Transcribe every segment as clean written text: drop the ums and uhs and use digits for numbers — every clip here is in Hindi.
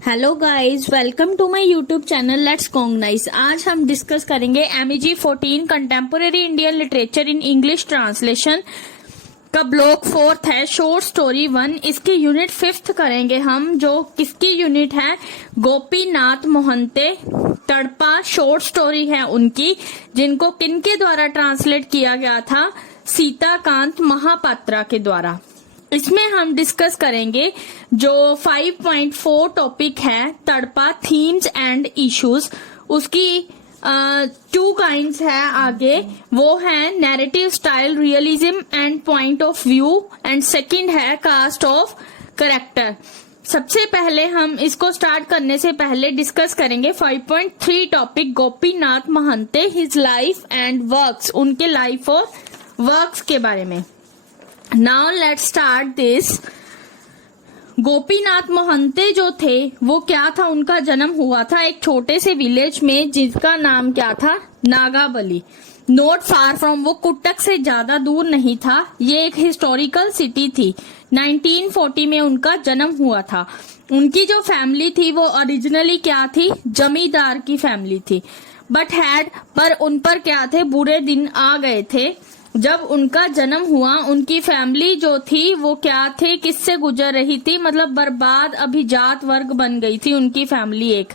Hello guys, welcome to my YouTube channel let's cognize. आज हम डिस्कस करेंगे MEG 14 contemporary Indian literature in English translation का ब्लॉक 4 है, शॉर्ट स्टोरी 1। इसकी यूनिट 5 करेंगे हम, जो किसकी यूनिट है, गोपीनाथ मोहंते तड़पा शॉर्ट स्टोरी है उनकी, जिनको किनके द्वारा ट्रांसलेट किया गया था, सीताकांत महापात्रा के द्वारा। इसमें हम डिस्कस करेंगे जो 5.4 टॉपिक है तड़पा, थीम्स एंड इश्यूज। उसकी 2 काइंड्स है आगे, वो है narrative style, realism and point of view, and second है कास्ट ऑफ कैरेक्टर। सबसे पहले हम इसको स्टार्ट करने से पहले डिस्कस करेंगे 5.3 topic Gopinath Mohanty, his life and works, उनके लाइफ और वर्क्स के बारे में। Now let's start this. Gopinath Mohanty जो थे वो क्या था, उनका जन्म हुआ था एक छोटे से विलेज में जिसका नाम क्या था, नागाबली। नॉट फार फ्रॉम, वो कुट्टक से ज्यादा दूर नहीं था, ये एक हिस्टोरिकल सिटी थी। 1940 में उनका जन्म हुआ था। उनकी जो फैमिली थी वो ओरिजिनली क्या थी, जमींदार की फैमिली थी, पर उन पर क्या थे, बुरे दिन आ गए थे। जब उनका जन्म हुआ, उनकी फैमिली जो थी वो क्या थे, किससे गुजर रही थी, मतलब बर्बाद अभिजात वर्ग बन गई थी उनकी फैमिली एक।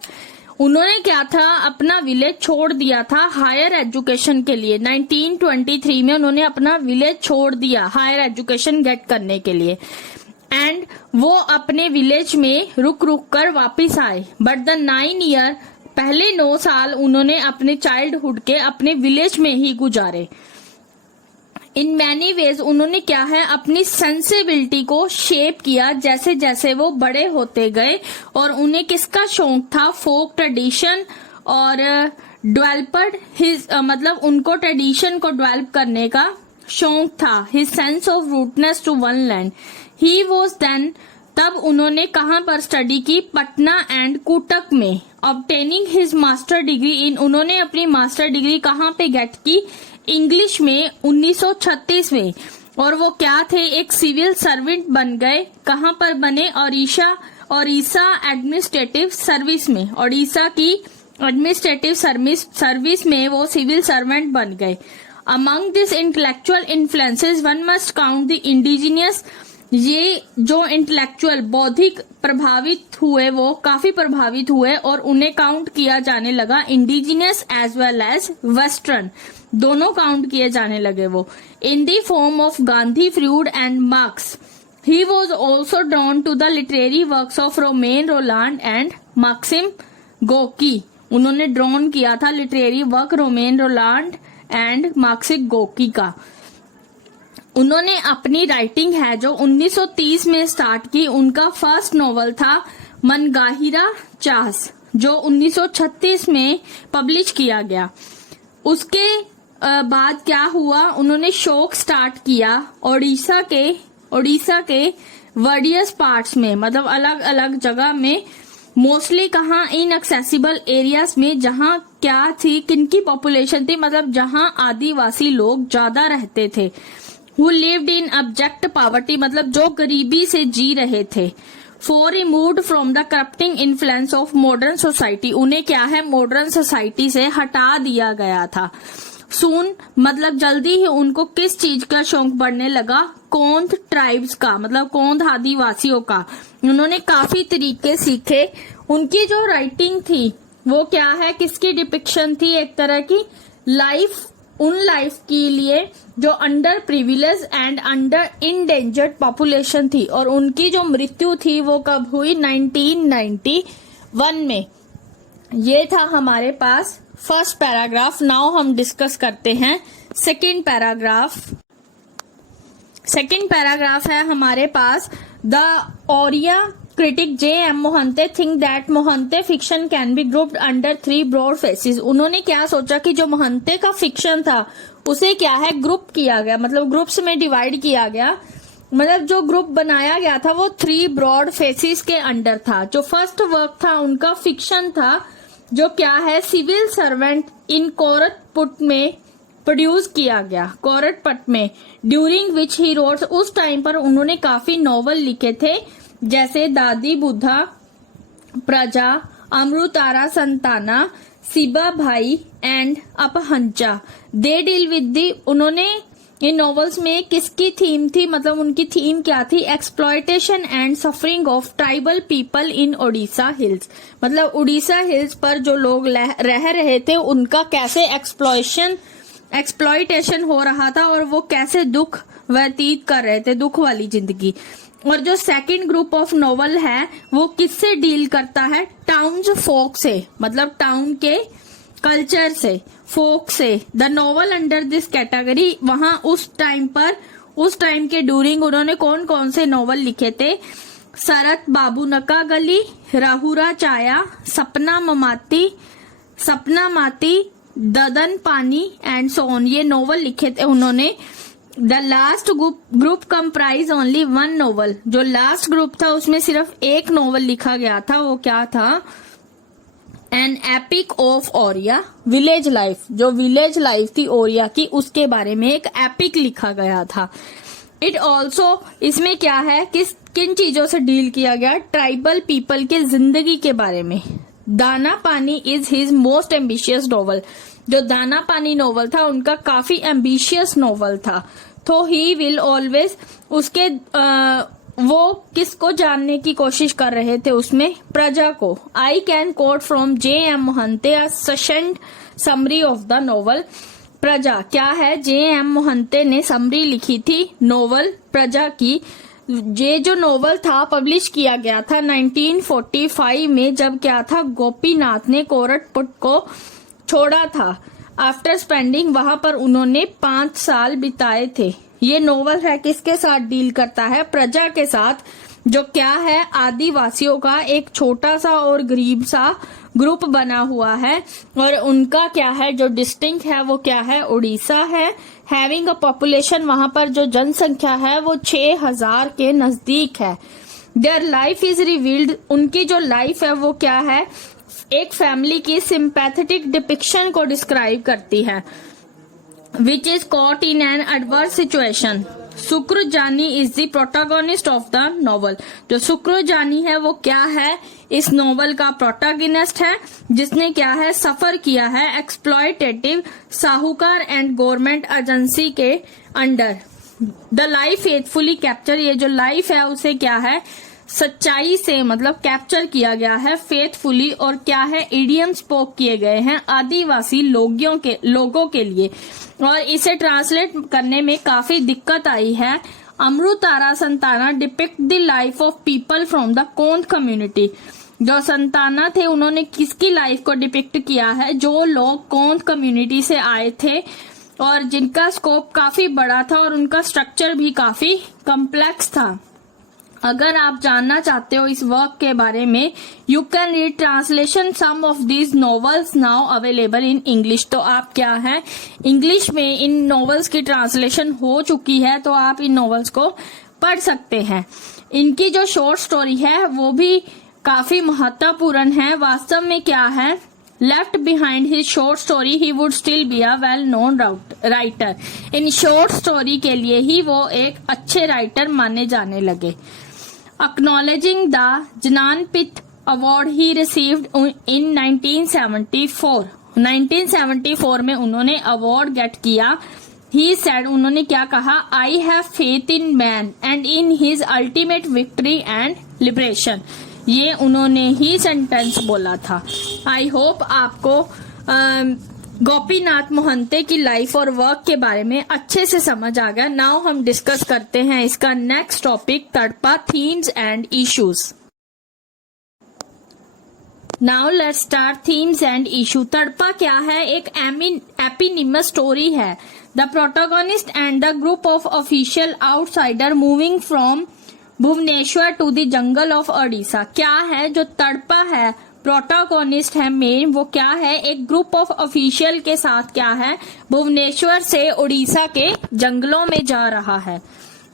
उन्होंने क्या था, अपना विलेज छोड़ दिया था हायर एजुकेशन के लिए। 1923 में उन्होंने अपना विलेज छोड़ दिया हायर एजुकेशन गेट करने के लिए, एंड वो अपने विलेज में रुक रुक कर वापिस आए। बट द 9 ईयर, पहले 9 साल उन्होंने अपने चाइल्डहुड के अपने विलेज में ही गुजारे। इन मैनी वेज उन्होंने क्या है, अपनी सेंसिबिलिटी को शेप किया जैसे जैसे वो बड़े होते गए, और उन्हें किसका शौक था, फोक ट्रेडिशन, और डेवलप्ड हिज, मतलब उनको ट्रेडिशन को डेवलप करने का शौक था। His sense of rootedness to one land. He was then, तब उन्होंने कहाँ पर स्टडी की, पटना एंड कुटक में। Obtaining his master degree in, उन्होंने अपनी मास्टर डिग्री कहाँ पे गेट की, इंग्लिश में 1936 में। और वो क्या थे, एक सिविल सर्वेंट बन गए। कहाँ पर बने, ओडिशा एडमिनिस्ट्रेटिव सर्विस में, ओडिशा की एडमिनिस्ट्रेटिव सर्विस में वो सिविल सर्वेंट बन गए। Among this intellectual influences one must count the indigenous. ये जो इंटेलेक्चुअल बौद्धिक प्रभावित हुए, वो काफी प्रभावित हुए, और उन्हें काउंट किया जाने लगा indigenous as well as western, दोनों काउंट किए जाने लगे वो। In the form of Gandhi, Freud and Marx. He was also drawn to the literary works of Romain Rolland and Maxim गोकी। उन्होंने ड्रॉन किया था literary work Romain Rolland and Maxim गोकी का। उन्होंने अपनी राइटिंग है जो 1930 में स्टार्ट की। उनका फर्स्ट नॉवल था मनगाहिरा चास, जो 1936 में पब्लिश किया गया। उसके बाद क्या हुआ, उन्होंने शौक स्टार्ट किया ओडिशा के वर्डियस पार्ट्स में, मतलब अलग अलग जगह में, मोस्टली कहाँ, इनएक्सेसिबल एरियाज में, जहाँ क्या थी, किनकी पॉपुलेशन थी, मतलब जहाँ आदिवासी लोग ज्यादा रहते थे। Who lived in abject poverty, मतलब जो गरीबी से जी रहे थे। For removed from the corrupting influence of modern society, उन्हें क्या है, मॉडर्न सोसाइटी से हटा दिया गया था। Soon, मतलब जल्दी ही उनको किस चीज का शौक बढ़ने लगा, कोंद ट्राइब्स का, मतलब कोंद आदिवासियों का। उन्होंने काफी तरीके सीखे। उनकी जो राइटिंग थी वो क्या है, किसकी डिपिक्शन थी, एक तरह की लाइफ, उन लाइफ के लिए जो under privilege and under endangered population थी। और उनकी जो मृत्यु थी वो कब हुई, 1991 में। ये था हमारे पास फर्स्ट पैराग्राफ। नाउ हम डिस्कस करते हैं सेकंड पैराग्राफ। सेकंड पैराग्राफ है हमारे पास, the Oriya critic J.M. Mohanty think that Mohanty fiction can be grouped under 3 broad phases. उन्होंने क्या सोचा कि जो मोहंते का फिक्शन था उसे क्या है, ग्रुप किया गया, मतलब ग्रुप्स में डिवाइड किया गया, मतलब जो ग्रुप बनाया गया था वो 3 ब्रॉड फेसेस के अंडर था। जो फर्स्ट वर्क था उनका फिक्शन था, जो क्या है, सिविल सर्वेंट इन कोरटपुट में प्रोड्यूस किया गया, कोरटपट में। ड्यूरिंग विच ही रोट, उस टाइम पर उन्होंने काफी नॉवल लिखे थे, जैसे दादी बुद्धा प्रजा, अमृतारा Santana, Siba Bhai and Apahancha. They deal with the, उन्होंने इन नॉवेल्स में किसकी थीम थी, मतलब उनकी थीम क्या थी, exploitation and suffering of tribal people in Odisha hills. मतलब उड़ीसा हिल्स पर जो लोग रह रहे थे उनका कैसे एक्सप्लॉयटेशन हो रहा था और वो कैसे दुख व्यतीत कर रहे थे, दुख वाली जिंदगी। और जो सेकंड ग्रुप ऑफ नॉवल है वो किससे डील करता है, टाउन्स फोक से, मतलब टाउन के कल्चर से, फोक से। The novel under this category, वहां उस टाइम के ड्यूरिंग उन्होंने कौन कौन से नॉवल लिखे थे, सरत बाबू नका गली, राहुरा चाया, सपना माती, ददन पानी एंड सोन, ये नॉवल लिखे थे उन्होंने। The last group comprise only one novel, जो लास्ट ग्रुप था उसमें सिर्फ एक नॉवल लिखा गया था, वो क्या था, an epic of Oriya, village life, जो विलेज लाइफ थी ओरिया की उसके बारे में एक एपिक लिखा गया था। इट ऑल्सो, इसमें क्या है, किन चीजों से डील किया गया, ट्राइबल पीपल के जिंदगी के बारे में। दाना पानी is his most ambitious novel, जो दाना पानी नॉवल था उनका काफी एम्बिशियस नॉवल था। तो ही विल ऑलवेज, उसके वो किसको जानने की कोशिश कर रहे थे उसमें, प्रजा को। I can quote from J.M. Mohanty a succinct summary of the novel. Paraja क्या है, J.M. मोहंते ने समरी लिखी थी नॉवल प्रजा की। ये जो नॉवल था पब्लिश किया गया था 1945 में, जब क्या था, गोपीनाथ ने कोरटपुट को छोड़ा था। आफ्टर स्पेंडिंग, वहां पर उन्होंने 5 साल बिताए थे। ये नॉवल है किसके साथ डील करता है, प्रजा के साथ, जो क्या है, आदिवासियों का एक छोटा सा और गरीब सा ग्रुप बना हुआ है। और उनका क्या है, जो डिस्ट्रिक्ट है वो क्या है, उड़ीसा है। हैविंग अ पॉपुलेशन, वहां पर जो जनसंख्या है वो 6000 के नजदीक है। देयर लाइफ इज रिवील्ड, उनकी जो लाइफ है वो क्या है, एक फैमिली की सिंपैथेटिक डिपिक्शन को डिस्क्राइब करती है। which is caught in an adverse situation. Sukru Jani is the protagonist of the novel. जो सुक्रजानी है वो क्या है, इस नॉवल का प्रोटागनिस्ट है, जिसने क्या है, सफर किया है एक्सप्लॉयटेटिव साहूकार एंड गवर्नमेंट एजेंसी के under. The life faithfully capture, ये जो लाइफ है उसे क्या है, सच्चाई से मतलब कैप्चर किया गया है, फेथफुली, और क्या है, इडियम स्पोक किए गए हैं आदिवासी लोगों के लिए, और इसे ट्रांसलेट करने में काफी दिक्कत आई है। Amrutara Santana depict the life of people from the Kondh community. जो संताना थे उन्होंने किसकी लाइफ को डिपिक्ट किया है, जो लोग कोंद कम्युनिटी से आए थे और जिनका स्कोप काफी बड़ा था और उनका स्ट्रक्चर भी काफी कॉम्प्लेक्स था। अगर आप जानना चाहते हो इस वर्क के बारे में, you can read translation some of these novels now available in English. तो आप क्या है, इंग्लिश में इन नॉवेल्स की ट्रांसलेशन हो चुकी है, तो आप इन नॉवेल्स को पढ़ सकते हैं। इनकी जो शॉर्ट स्टोरी है वो भी काफी महत्वपूर्ण है। वास्तव में क्या है, left behind his short story he would still be a well known writer. In short story के लिए ही वो एक अच्छे राइटर माने जाने लगे। Acknowledging the Jnanpith Award he received in 1974. 1974 में उन्होंने अवार्ड गेट किया। He said, उन्होंने क्या कहा, I have faith in man and in his ultimate victory and liberation. ये उन्होंने ही सेंटेंस बोला था। आई होप आपको गोपीनाथ मोहंते की लाइफ और वर्क के बारे में अच्छे से समझ आ गया। नाउ हम डिस्कस करते हैं इसका next topic, Tadpa, themes and issues. Now let's start themes and issue. Tadpa क्या है, एक एपिनिमस स्टोरी है। The protagonist and the group of official outsider moving from Bhubaneswar to the jungle of Odisha. क्या है, जो तड़पा है, प्रोटोगोनिस्ट है मेन, वो क्या है, एक ग्रुप ऑफ ऑफिशियल के साथ क्या है, भुवनेश्वर से उड़ीसा के जंगलों में जा रहा है।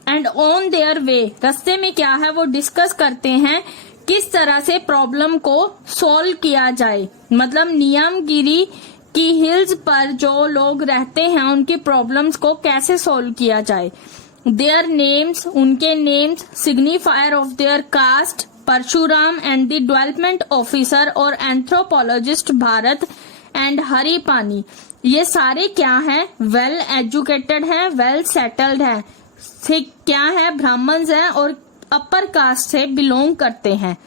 एंड ऑन देयर वे, रास्ते में क्या है, वो डिस्कस करते हैं किस तरह से प्रॉब्लम को सॉल्व किया जाए। मतलब नियमगिरी की हिल्स पर जो लोग रहते हैं उनकी प्रॉब्लम्स को कैसे सॉल्व किया जाए। देयर नेम्स, उनके names, signifier of their caste, Parashuram and the development officer और एंथ्रोपोलॉजिस्ट भारत एंड हरि पानी, ये सारे क्या हैं? वेल एजुकेटेड हैं, वेल सेटल्ड हैं, क्या है? ब्राह्मण्स हैं और अपर कास्ट से बिलोंग करते हैं।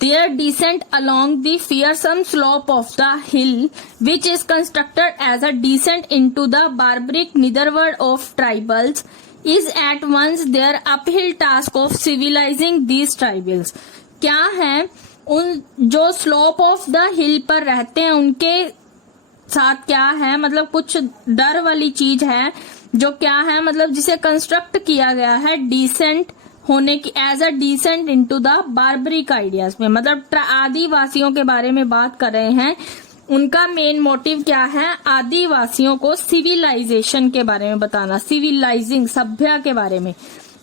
Their descent along the fearsome slope of the hill, which is constructed as a descent into the barbaric netherworld of tribals, is at once their uphill task of civilizing these tribals. क्या है? उन जो स्लोप ऑफ द हिल पर रहते हैं उनके साथ क्या है? मतलब कुछ डर वाली चीज है जो क्या है? मतलब जिसे कंस्ट्रक्ट किया गया है डिसेंट होने की, as a descent into the barbaric ideas में, मतलब आदिवासियों के बारे में बात कर रहे हैं। उनका मेन मोटिव क्या है? आदिवासियों को सिविलाइजेशन के बारे में बताना, सिविलाइजिंग, सभ्य के बारे में।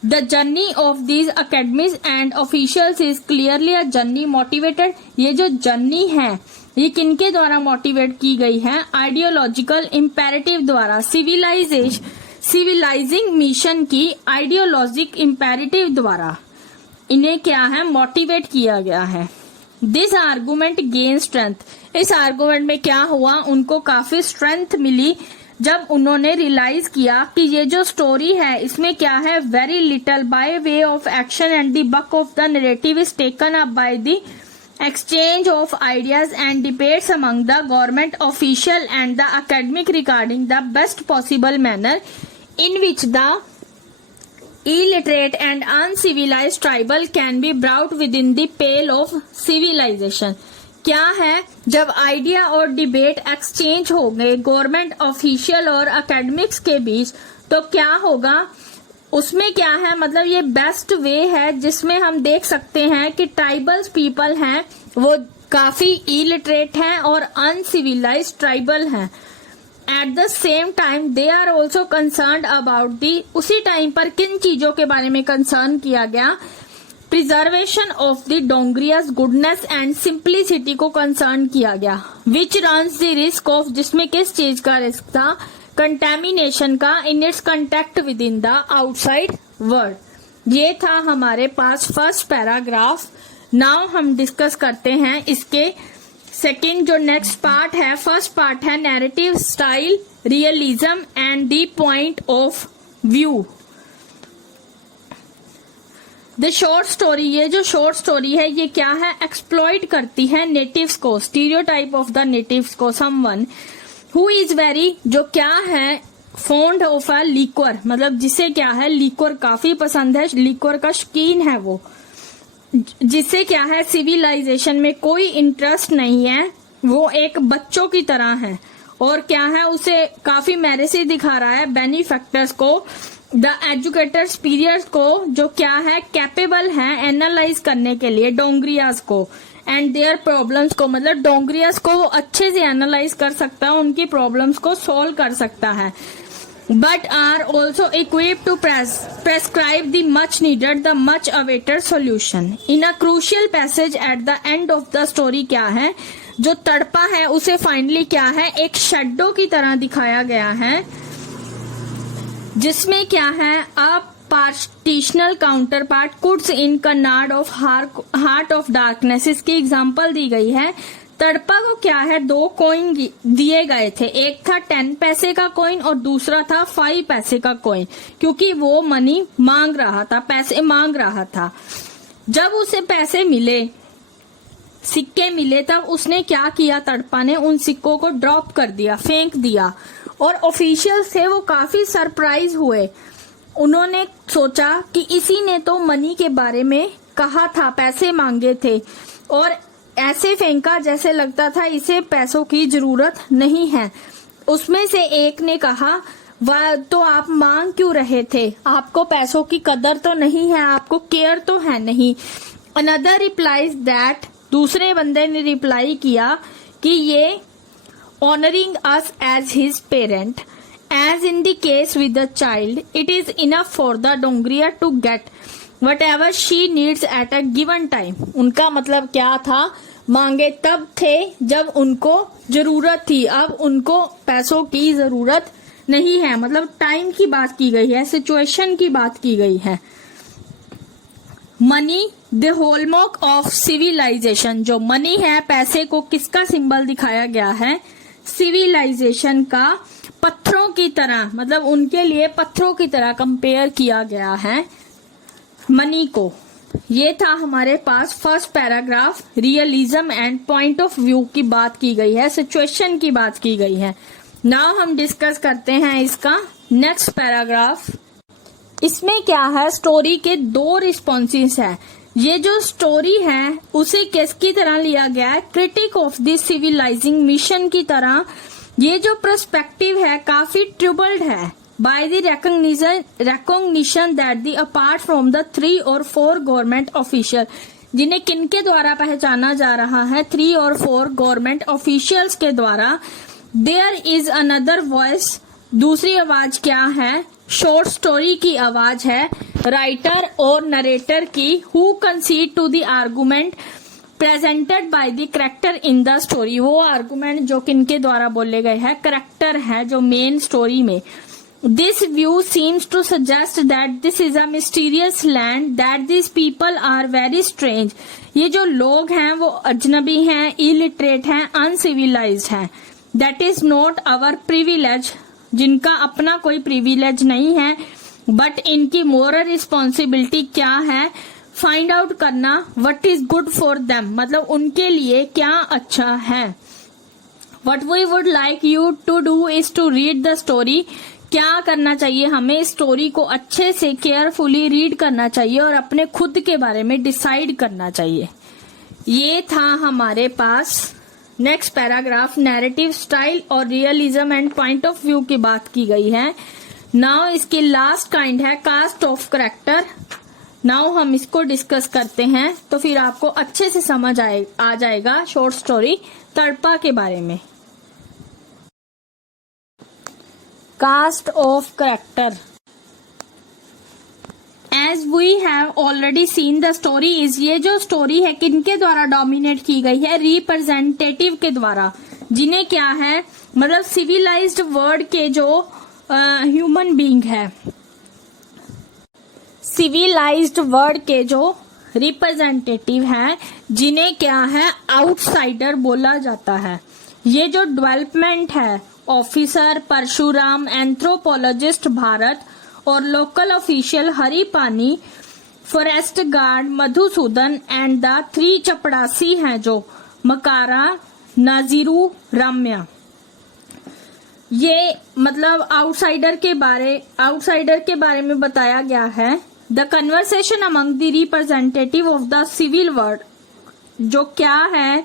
The journey of these academies and officials is clearly a journey motivated. ये जो जर्नी है ये किनके द्वारा मोटिवेट की गई है? आइडियोलॉजिकल इम्पेरेटिव द्वारा। सिविलाइजिंग मिशन की आइडियोलॉजिक इम्पेरेटिव द्वारा इन्हें क्या है? मोटिवेट किया गया है। This argument gain strength. इस आर्गुमेंट में क्या हुआ? उनको काफी स्ट्रेंथ मिली जब उन्होंने रियलाइज किया कि ये जो स्टोरी है इसमें क्या है? Very little by way of action and the bulk of the narrative is taken up by the exchange of ideas and debates among the government official and the academic regarding the best possible manner in which the illiterate and uncivilized tribal can be brought within the pale of civilization. क्या है? जब आइडिया और डिबेट एक्सचेंज हो गए गवर्नमेंट ऑफिशियल और अकेडमिक्स के बीच, तो क्या होगा? उसमें क्या है? मतलब ये बेस्ट वे है जिसमें हम देख सकते हैं कि ट्राइबल्स पीपल हैं वो काफी इलिटरेट हैं और अनसिविलाइज्ड ट्राइबल हैं। At the same time they are also concerned about the, उसी टाइम पर किन चीजों के बारे में कंसर्न किया गया? Preservation of the Dongrias goodness and simplicity को कंसर्न किया गया। Which runs the risk of, जिसमें किस चीज का रिस्क था? कंटेमिनेशन का in its contact with in the outside world. ये था हमारे पास फर्स्ट पैराग्राफ। नाउ हम डिस्कस करते हैं इसके सेकंड जो नेक्स्ट पार्ट है। फर्स्ट पार्ट है narrative style, realism and the point of view. The short story, ये जो शॉर्ट स्टोरी है ये क्या है? एक्सप्लॉइट करती है नेटिव्स को, स्टीरियोटाइप ऑफ द नेटिव्स को। समवन हु इज वेरी, जो क्या है? फॉन्ड ऑफ अ लिक्वर, मतलब जिसे क्या है? लिक्वर काफी पसंद है, लिक्वर का शौकीन है वो। जिसे क्या है? सिविलाइजेशन में कोई इंटरेस्ट नहीं है, वो एक बच्चों की तरह है। और क्या है? उसे काफी मेरिसी दिखा रहा है बेनिफैक्टर्स को, द एजुकेटर्स पीरियड्स को, जो क्या है? कैपेबल है एनालाइज करने के लिए डोंगरियाज को एंड देयर प्रॉब्लम्स को, मतलब डोंगरियाज को वो अच्छे से एनालाइज कर सकता है, उनकी प्रॉब्लम्स को सॉल्व कर सकता है। But are also equipped to prescribe the much needed, the much awaited solution. In a crucial passage at the end of the story क्या है? जो तड़पा है उसे फाइनली क्या है? एक शेडो की तरह दिखाया गया है, जिसमें क्या है? आप partial counterpart Kurtz in Conrad of Heart of Darkness, इसकी एग्जाम्पल दी गई है। तड़पा को क्या है? 2 कॉइन दिए गए थे, एक था 10 पैसे का कॉइन और दूसरा था 5 पैसे का कॉइन, क्योंकि वो मनी मांग रहा था, पैसे मांग रहा था। जब उसे पैसे मिले, सिक्के मिले, तब उसने क्या किया? तड़पा ने उन सिक्कों को ड्रॉप कर दिया, फेंक दिया। और ऑफिशियल्स थे वो काफी सरप्राइज हुए। उन्होंने सोचा कि इसी ने तो मनी के बारे में कहा था, पैसे मांगे थे और ऐसे फेंका जैसे लगता था इसे पैसों की जरूरत नहीं है। उसमें से एक ने कहा, वह तो आप मांग क्यों रहे थे? आपको पैसों की कदर तो नहीं है, आपको केयर तो है नहीं। अनदर रिप्लाइज दैट, दूसरे बंदे ने रिप्लाई किया कि ये honouring us as his parent, as in the case with the child, it is enough for the Dongriya to get whatever she needs at a given time. उनका मतलब क्या था? मांगे तब थे जब उनको जरूरत थी, अब उनको पैसों की जरूरत नहीं है। मतलब टाइम की बात की गई है, सिचुएशन की बात की गई है। Money the hallmark of civilisation. जो मनी है, पैसे को किसका सिंबल दिखाया गया है? सिविलाइजेशन का। पत्थरों की तरह, मतलब उनके लिए पत्थरों की तरह कंपेयर किया गया है मनी को। ये था हमारे पास first paragraph. Realism and point of view की बात की गई है, सिचुएशन की बात की गई है। नाउ हम डिस्कस करते हैं इसका नेक्स्ट पैराग्राफ। इसमें क्या है, स्टोरी के 2 रिस्पॉन्सेस है। ये जो स्टोरी है उसे किसकी तरह लिया गया है? Critic of the civilising mission की तरह। ये जो पर्सपेक्टिव है काफी ट्रबल्ड है by the recognition that the apart from the 3 or 4 government official, जिन्हें किनके द्वारा पहचाना जा रहा है? 3 और 4 गवर्नमेंट ऑफिशियल्स के द्वारा। देयर इज अनदर वॉइस, दूसरी आवाज क्या है? शॉर्ट स्टोरी की आवाज है, राइटर और नरेटर की, who concede to the argument presented by the character in the story. वो आर्गुमेंट जो किनके द्वारा बोले गए हैं? करेक्टर है जो मेन स्टोरी में। This view seems to suggest that this is a mysterious land, that these people are very strange. ये जो लोग हैं वो अजनबी हैं, illiterate हैं, uncivilized हैं। That is not our privilege, जिनका अपना कोई privilege नहीं है, but इनकी moral responsibility क्या है? Find out करना what is good for them, मतलब उनके लिए क्या अच्छा है। What we would like you to do is to read the story. क्या करना चाहिए हमें? स्टोरी को अच्छे से केयरफुली रीड करना चाहिए और अपने खुद के बारे में डिसाइड करना चाहिए। ये था हमारे पास नेक्स्ट पैराग्राफ। नैरेटिव स्टाइल और realism and point of view की बात की गई है। नाउ इसकी लास्ट काइंड है कास्ट ऑफ कैरेक्टर। नाउ हम इसको डिस्कस करते हैं तो फिर आपको अच्छे से समझ आ जाएगा शॉर्ट स्टोरी तड़पा के बारे में। Cast of character. As we have already seen the story is, ये जो स्टोरी है किनके द्वारा डोमिनेट की गई है? रिप्रेजेंटेटिव के द्वारा, जिन्हें क्या है, मतलब सिविलाइज्ड वर्ल्ड के जो ह्यूमन बीइंग है, सिविलाइज्ड वर्ल्ड के जो रिप्रेजेंटेटिव है, जिन्हें क्या है, आउटसाइडर बोला जाता है। ये जो डेवलपमेंट है, ऑफिसर परशुराम, एंथ्रोपोलॉजिस्ट भारत और local official Haripani, forest guard Madhusudan and the 3 चपड़ासी हैं जो मकारा, नाजीरू, रम्या। ये मतलब आउटसाइडर के बारे में बताया गया है। The conversation among the representative of the civil world, जो क्या है,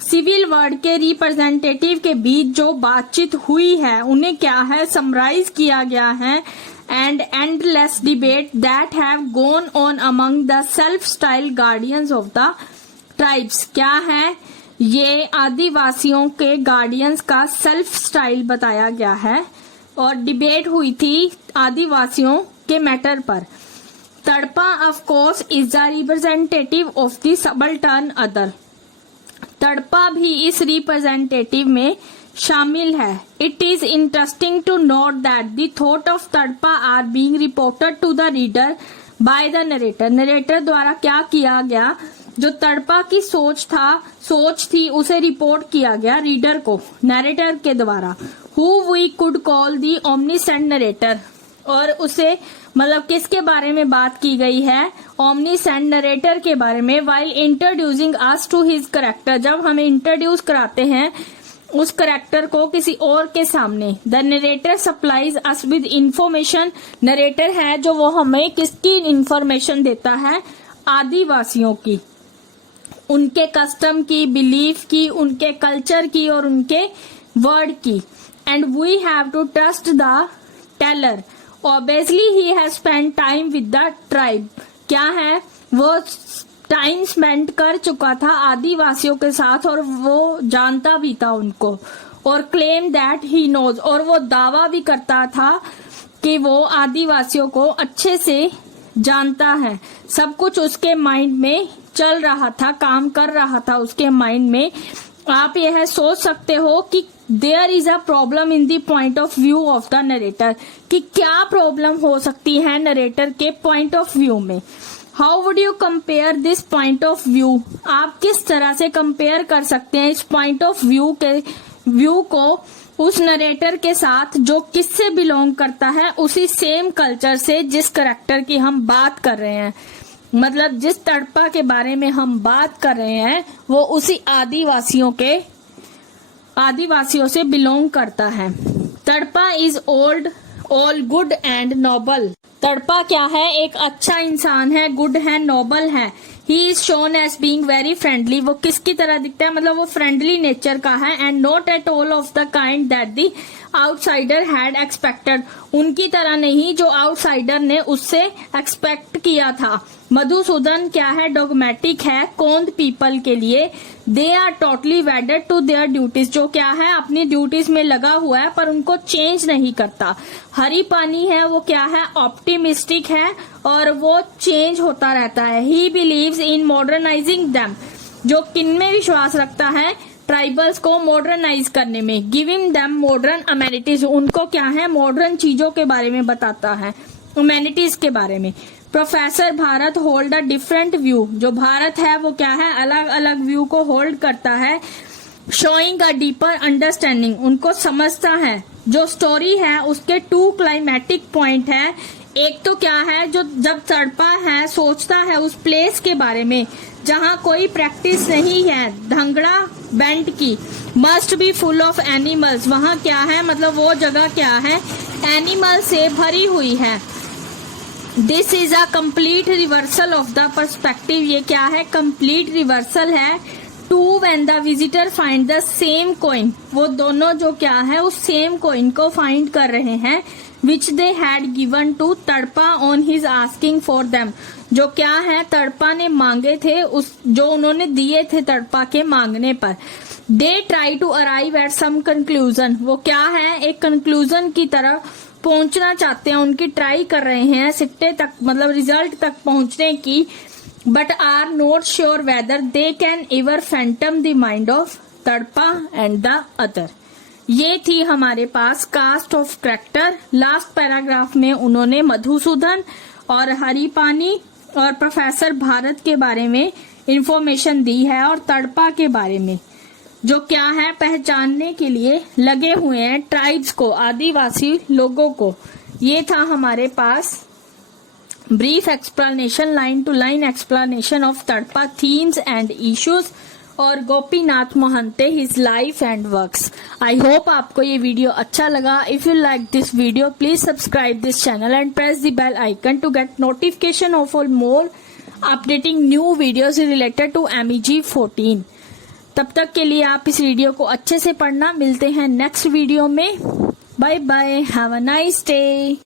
सिविल वर्ल्ड के रिप्रेजेंटेटिव के बीच जो बातचीत हुई है उन्हें क्या है, समराइज किया गया है। And endless debate that have gone on among the self style guardians of the tribes. क्या है, ये आदिवासियों के गार्डियंस का सेल्फ स्टाइल बताया गया है और डिबेट हुई थी आदिवासियों के मैटर पर। Tadpa of course is the representative of the subaltern other. Tadpa भी इस रिप्रेजेंटेटिव में शामिल है। It is interesting to note that the thought of Tadpa are being reported to the reader by the narrator. Narrator द्वारा क्या किया गया, जो तड़पा की सोच थी उसे रिपोर्ट किया गया रीडर को, नरेटर के द्वारा। Who we could call the omniscient narrator, और उसे मतलब किसके बारे में बात की गई है, ओमनीसेंट नरेटर के बारे में। While introducing us to his character, जब हमें इंट्रोड्यूस कराते हैं उस करेक्टर को किसी और के सामने। The narrator supplies us with information, narrator है जो वो हमें किसकी इंफॉर्मेशन देता है, आदिवासियों की, उनके कस्टम की, बिलीफ की, उनके कल्चर की और उनके वर्ड की। And we have to trust the teller, obviously he has spend time with the tribe. क्या है, वो टाइम स्पेंड कर चुका था आदिवासियों के साथ और वो जानता भी था उनको। और क्लेम दैट ही नोज, और वो दावा भी करता था कि वो आदिवासियों को अच्छे से जानता है। सब कुछ उसके माइंड में चल रहा था, काम कर रहा था उसके माइंड में। आप यह सोच सकते हो कि there is a problem in the point of view of the narrator, कि क्या प्रॉब्लम हो सकती है नरेटर के पॉइंट ऑफ व्यू में। How would you compare this point of view? आप किस तरह से कंपेयर कर सकते हैं इस पॉइंट ऑफ व्यू को उस नरेटर के साथ जो किससे बिलोंग करता है? उसी सेम कल्चर से जिस करेक्टर की हम बात कर रहे हैं, मतलब जिस तड़पा के बारे में हम बात कर रहे हैं वो उसी आदिवासियों से बिलोंग करता है। Tadpa is all good and noble. Tadpa क्या है? एक अच्छा इंसान है, गुड है, नोबल है। He is shown as being very friendly. वो किसकी तरह दिखता है? मतलब वो फ्रेंडली नेचर का है। And not at all of the kind that the outsider had expected. उनकी तरह नहीं जो आउटसाइडर ने उससे एक्सपेक्ट किया था। मधुसूदन क्या है? डॉगमेटिक है, कोंद पीपल के लिए। They are totally wedded to their duties. जो क्या है? अपनी ड्यूटीज में लगा हुआ है पर उनको चेंज नहीं करता। हरी पानी है, वो क्या है? ऑप्टिमिस्टिक है और वो चेंज होता रहता है। He believes in modernising them. जो किन में विश्वास रखता है? ट्राइबल्स को मॉडर्नाइज करने में। Giving them modern amenities. उनको क्या है? मॉडर्न चीजों के बारे में बताता है, अमेनिटीज के बारे में। Professor Bharat hold a different view. जो भारत है वो क्या है? अलग अलग व्यू को होल्ड करता है। Showing a deeper understanding. उनको समझता है। जो स्टोरी है उसके 2 क्लाइमेटिक पॉइंट है। एक तो क्या है? जो जब तड़पा है सोचता है उस प्लेस के बारे में जहाँ कोई प्रैक्टिस नहीं है, धंगड़ा बेंट की। Must be full of animals. वहाँ क्या है? मतलब वो जगह क्या है? एनिमल से भरी हुई है। This is a complete reversal of the perspective. ये क्या है? कंप्लीट रिवर्सल है। To when the visitor find the same coin. वो दोनों जो क्या है उस सेम कॉइन को फाइंड कर रहे हैं विच दे हैड गिवन टू तड़पा on his asking for them. जो क्या है? तड़पा ने मांगे थे, उस जो उन्होंने दिए थे तड़पा के मांगने पर। They try to arrive at some conclusion. वो क्या है? एक कंक्लूजन की तरह पहुंचना चाहते हैं, उनकी ट्राई कर रहे हैं सिट्टे तक, मतलब रिजल्ट तक पहुंचने की। But are not sure whether they can ever fathom the mind of Tadpa and the other. ये थी हमारे पास cast of character. Last paragraph में उन्होंने मधुसूदन और हरी पानी और प्रोफेसर भारत के बारे में इंफॉर्मेशन दी है और तड़पा के बारे में जो क्या है पहचानने के लिए लगे हुए हैं ट्राइब्स को, आदिवासी लोगों को। ये था हमारे पास brief explanation, line to line explanation of Tadpa themes and issues और Gopinath Mohanty his life and works. I hope आपको ये वीडियो अच्छा लगा। If you like this video please subscribe this channel and press the bell icon to get notification of all more updating new videos related to MEG 14। तब तक के लिए आप इस वीडियो को अच्छे से पढ़ना। मिलते हैं नेक्स्ट वीडियो में। Bye bye, have a nice day.